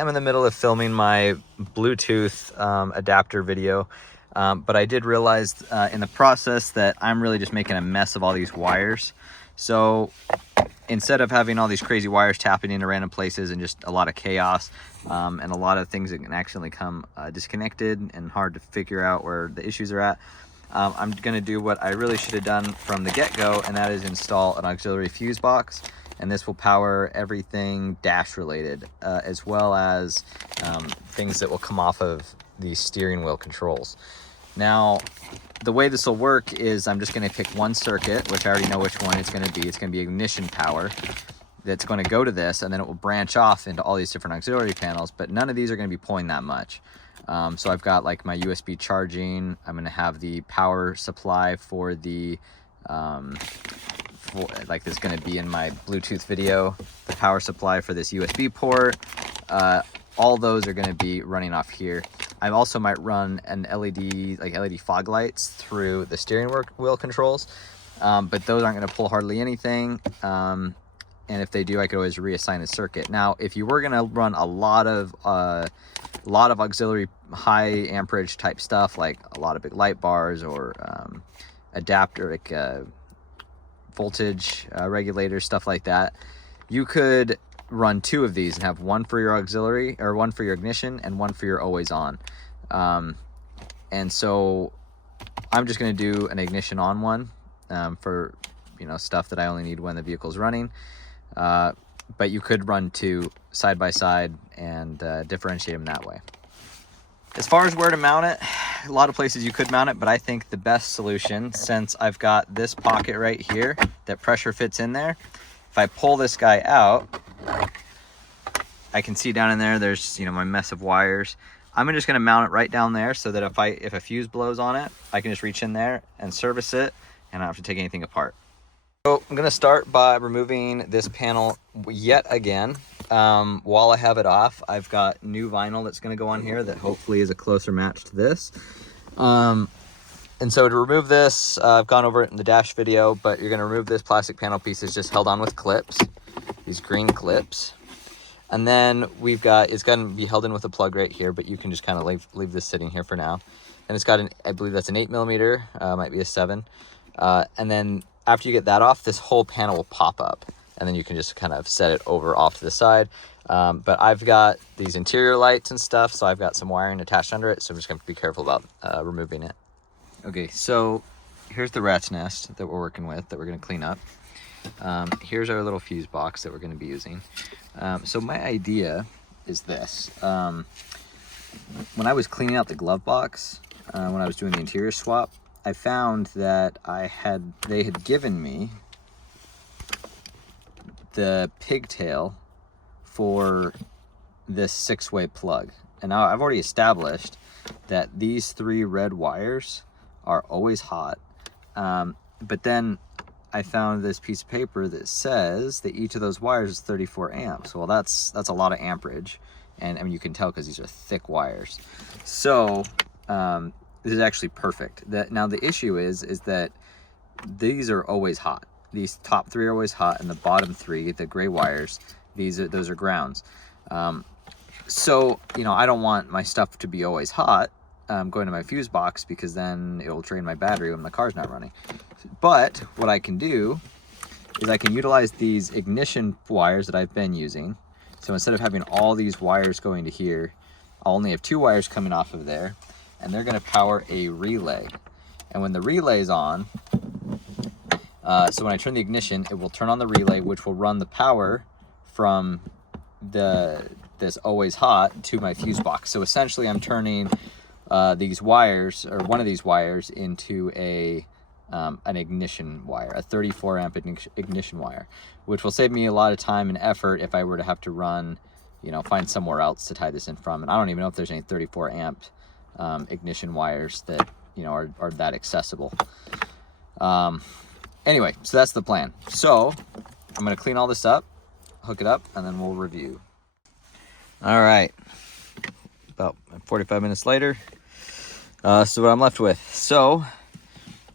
am in the middle of filming my Bluetooth adapter video, but I did realize in the process that I'm really just making a mess of all these wires. So instead of having all these crazy wires tapping into random places and just a lot of chaos and a lot of things that can accidentally come disconnected and hard to figure out where the issues are at, I'm going to do what I really should have done from the get-go, and that is install an auxiliary fuse box. And this will power everything dash related, as well as things that will come off of the steering wheel controls. Now, the way this will work is I'm just going to pick one circuit, which I already know which one it's going to be. It's going to be ignition power that's going to go to this, and then it will branch off into all these different auxiliary panels, but none of these are going to be pulling that much. So I've got like my USB charging. I'm going to have the power supply for the like this is going to be in my Bluetooth video, the power supply for this USB port. All those are going to be running off here. I also might run an LED, like LED fog lights through the steering wheel controls, but those aren't going to pull hardly anything. And if they do, I could always reassign the circuit. Now, if you were going to run a lot of auxiliary high amperage type stuff, like a lot of big light bars or adapter, like voltage regulators, stuff like that, you could run two of these and have one for your auxiliary, or one for your ignition and one for your always on. And so I'm just going to do an ignition on one for, you know, stuff that I only need when the vehicle's running. But you could run two side by side and differentiate them that way. As far as where to mount it, a lot of places you could mount it, but I think the best solution, since I've got this pocket right here that pressure fits in there, if I pull this guy out, I can see down in there, there's, you know, my mess of wires. I'm just going to mount it right down there so that if a fuse blows on it, I can just reach in there and service it and I don't have to take anything apart. So I'm going to start by removing this panel yet again. While I have it off, I've got new vinyl that's going to go on here that hopefully is a closer match to this. And so to remove this, I've gone over it in the dash video, but you're going to remove this plastic panel piece. It's just held on with clips, these green clips. And then we've got, it's going to be held in with a plug right here, but you can just kind of leave this sitting here for now. And it's got I believe that's an 8mm, might be a 7. And then after you get that off, this whole panel will pop up, and then you can just kind of set it over off to the side. But I've got these interior lights and stuff, so I've got some wiring attached under it, so I'm just going to be careful about removing it. Okay, so here's the rat's nest that we're working with, that we're going to clean up. Here's our little fuse box that we're going to be using. So my idea is this. When I was cleaning out the glove box, when I was doing the interior swap, I found that they had given me the pigtail for this 6-way plug. And now I've already established that these 3 red wires are always hot. But then I found this piece of paper that says that each of those wires is 34 amps. Well, that's a lot of amperage. And I mean, you can tell because these are thick wires. So this is actually perfect. Now the issue is that these are always hot. These top 3 are always hot, and the bottom 3, the gray wires, those are grounds. So, you know, I don't want my stuff to be always hot going to my fuse box, because then it will drain my battery when the car's not running. But what I can do is I can utilize these ignition wires that I've been using. So instead of having all these wires going to here, I'll only have 2 wires coming off of there, and they're going to power a relay. And when the relay is on, so when I turn the ignition, it will turn on the relay, which will run the power from this always hot to my fuse box. So essentially I'm turning these wires, or one of these wires, into an ignition wire, a 34 amp ignition wire, which will save me a lot of time and effort if I were to have to run, you know, find somewhere else to tie this in from. And I don't even know if there's any 34 amp ignition wires that, you know, are that accessible. Anyway, so that's the plan. So I'm going to clean all this up, hook it up, and then we'll review. All right, about 45 minutes later. So what I'm left with. So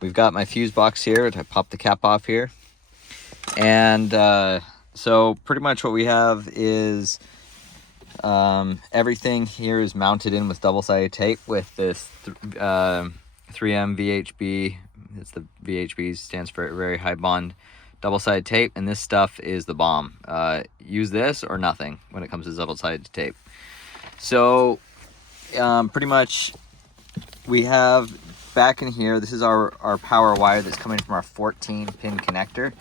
we've got my fuse box here. I popped the cap off here. And so pretty much what we have is Everything here is mounted in with double-sided tape with this 3M VHB. It's the VHB, stands for very high bond double-sided tape, and this stuff is the bomb. Use this or nothing when it comes to double-sided tape. So pretty much we have back in here, this is our power wire that's coming from our 14-pin connector.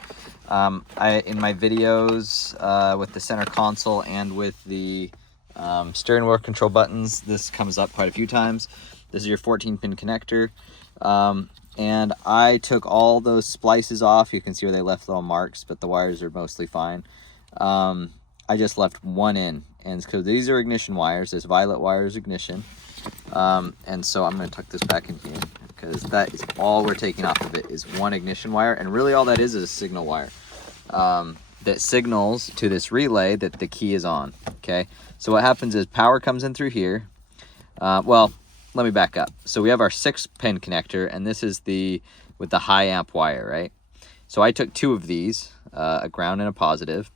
In my videos with the center console and with the steering wheel control buttons, this comes up quite a few times. This is your 14-pin connector. And I took all those splices off. You can see where they left little marks, but the wires are mostly fine. I just left one in, and because these are ignition wires, this violet wire is ignition. And so I'm going to tuck this back in here, because that is all we're taking off of it is one ignition wire, and really all that is a signal wire that signals to this relay that the key is on. Okay, so what happens is power comes in through here. Well, let me back up. So we have our 6-pin connector, and this is with the high amp wire, right? So I took 2 of these, a ground and a positive,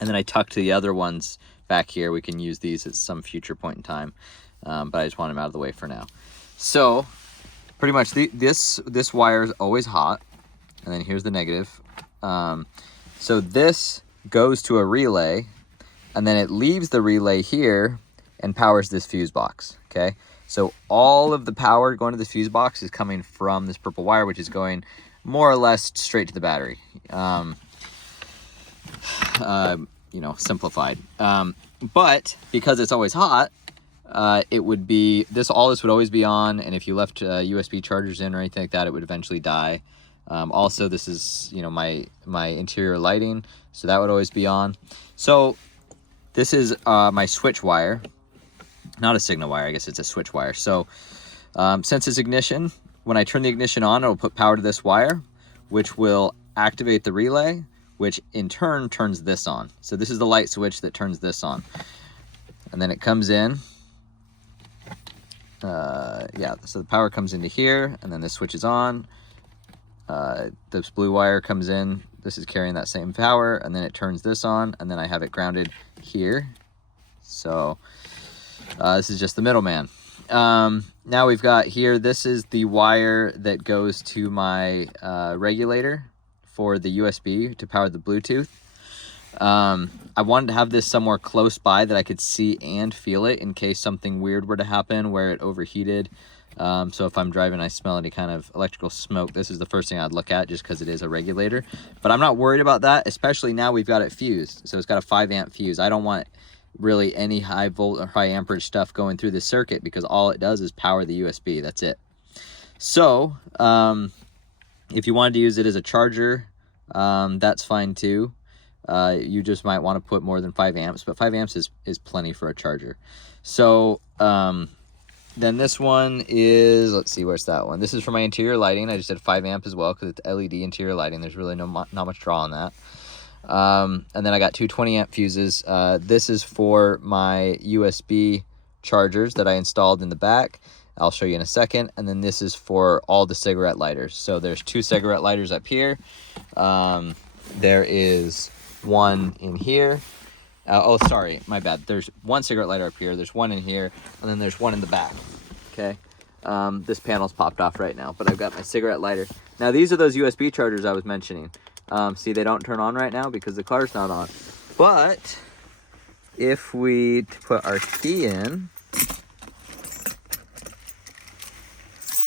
and then I tucked the other ones back here. We can use these at some future point in time, but I just want them out of the way for now. So pretty much this wire is always hot, and then here's the negative. So this goes to a relay, and then it leaves the relay here and powers this fuse box. Okay, so all of the power going to this fuse box is coming from this purple wire, which is going more or less straight to the battery. You know, simplified. But because it's always hot, it would be all this would always be on, and if you left USB chargers in or anything like that, it would eventually die. Also, this is, you know, my interior lighting, so that would always be on. So this is my switch wire, not a signal wire, I guess it's a switch wire. So since it's ignition, when I turn the ignition on, it'll put power to this wire, which will activate the relay, which in turn turns this on. So this is the light switch that turns this on, and then it comes in. Yeah, so the power comes into here, and then this switch is on. This blue wire comes in, this is carrying that same power, and then it turns this on, and then I have it grounded here. So this is just the middleman. Now we've got here, this is the wire that goes to my regulator for the USB to power the Bluetooth. I wanted to have this somewhere close by that I could see and feel it in case something weird were to happen where it overheated. So if I'm driving, I smell any kind of electrical smoke, this is the first thing I'd look at, just because it is a regulator. But I'm not worried about that, especially now we've got it fused. So it's got a 5-amp fuse. I don't want really any high volt or high amperage stuff going through the circuit, because all it does is power the USB. That's it. So if you wanted to use it as a charger, that's fine too. You just might want to put more than 5 amps, but 5 amps is plenty for a charger. So then this one is, let's see, where's that one? This is for my interior lighting. I just did 5 amp as well, because it's LED interior lighting. There's really not much draw on that. And then I got 2 20-amp fuses. This is for my USB chargers that I installed in the back. I'll show you in a second. And then this is for all the cigarette lighters. So there's 2 cigarette lighters up here. There is one in here. Oh, sorry, my bad. There's 1 cigarette lighter up here, there's 1 in here, and then there's 1 in the back. Okay, this panel's popped off right now, but I've got my cigarette lighter. Now these are those USB chargers I was mentioning. See, they don't turn on right now because the car's not on. But if we put our key in,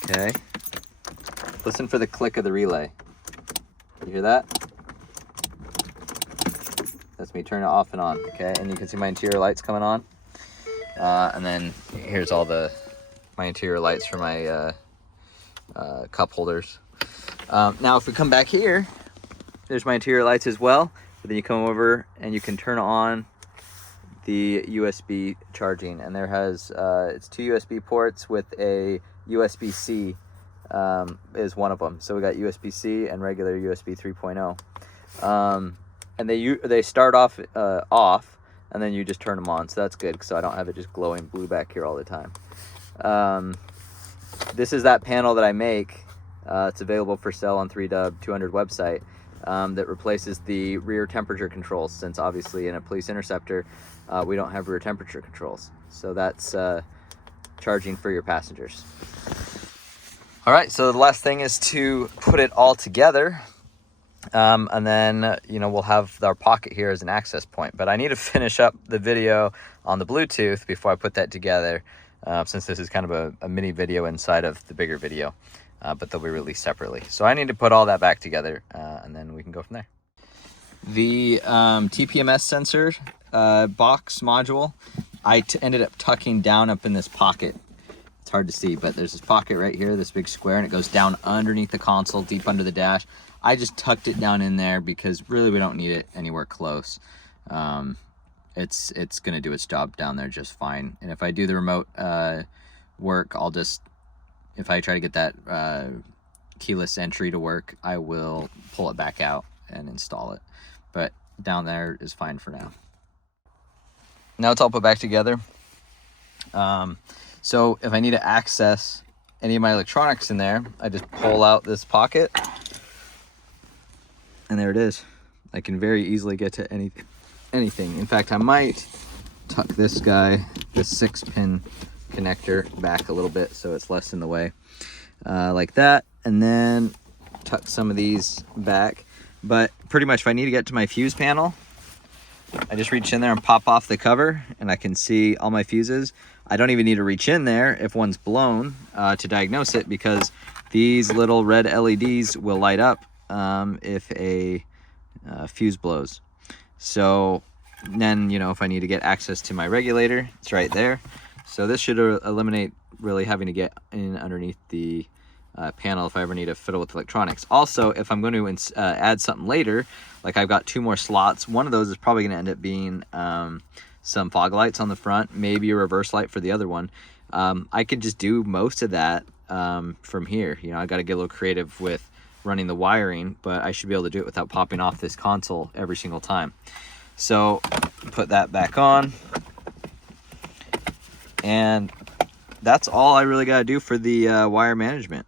okay, listen for the click of the relay. You hear that? That's me turning it off and on, okay? And you can see my interior lights coming on. And then here's all my interior lights for my cup holders. Now if we come back here, there's my interior lights as well. But then you come over and you can turn on the USB charging. And there has, it's 2 USB ports with a USB-C is one of them. So we got USB-C and regular USB 3.0. And they start off and then you just turn them on, so that's good, so I don't have it just glowing blue back here all the time. This is that panel that I make. It's available for sale on 3Dub 200 website, that replaces the rear temperature controls, since obviously in a police interceptor we don't have rear temperature controls. So that's charging for your passengers. All right, so the last thing is to put it all together. And then, we'll have our pocket here as an access point. But I need to finish up the video on the Bluetooth before I put that together, since this is kind of a mini video inside of the bigger video, but they'll be released separately. So I need to put all that back together, and then we can go from there. The TPMS sensor box module, I ended up tucking down up in this pocket. It's hard to see, but there's this pocket right here, this big square, and it goes down underneath the console, deep under the dash. I just tucked it down in there because really we don't need it anywhere close. It's gonna do its job down there just fine. And if I do the remote work, if I try to get that keyless entry to work, I will pull it back out and install it. But down there is fine for now. Now it's all put back together. So if I need to access any of my electronics in there, I just pull out this pocket, and there it is. I can very easily get to anything. In fact, I might tuck this guy, this 6-pin connector, back a little bit so it's less in the way, like that, and then tuck some of these back. But pretty much if I need to get to my fuse panel, I just reach in there and pop off the cover, and I can see all my fuses. I don't even need to reach in there if one's blown to diagnose it, because these little red LEDs will light up if a fuse blows. So then, if I need to get access to my regulator, it's right there. So this should eliminate really having to get in underneath the panel if I ever need to fiddle with electronics. Also, if I'm going to add something later, like I've got 2 more slots, one of those is probably going to end up being some fog lights on the front, maybe a reverse light for the other one. I could just do most of that from here. I got to get a little creative with running the wiring, but I should be able to do it without popping off this console every single time. So put that back on, and that's all I really got to do for the wire management.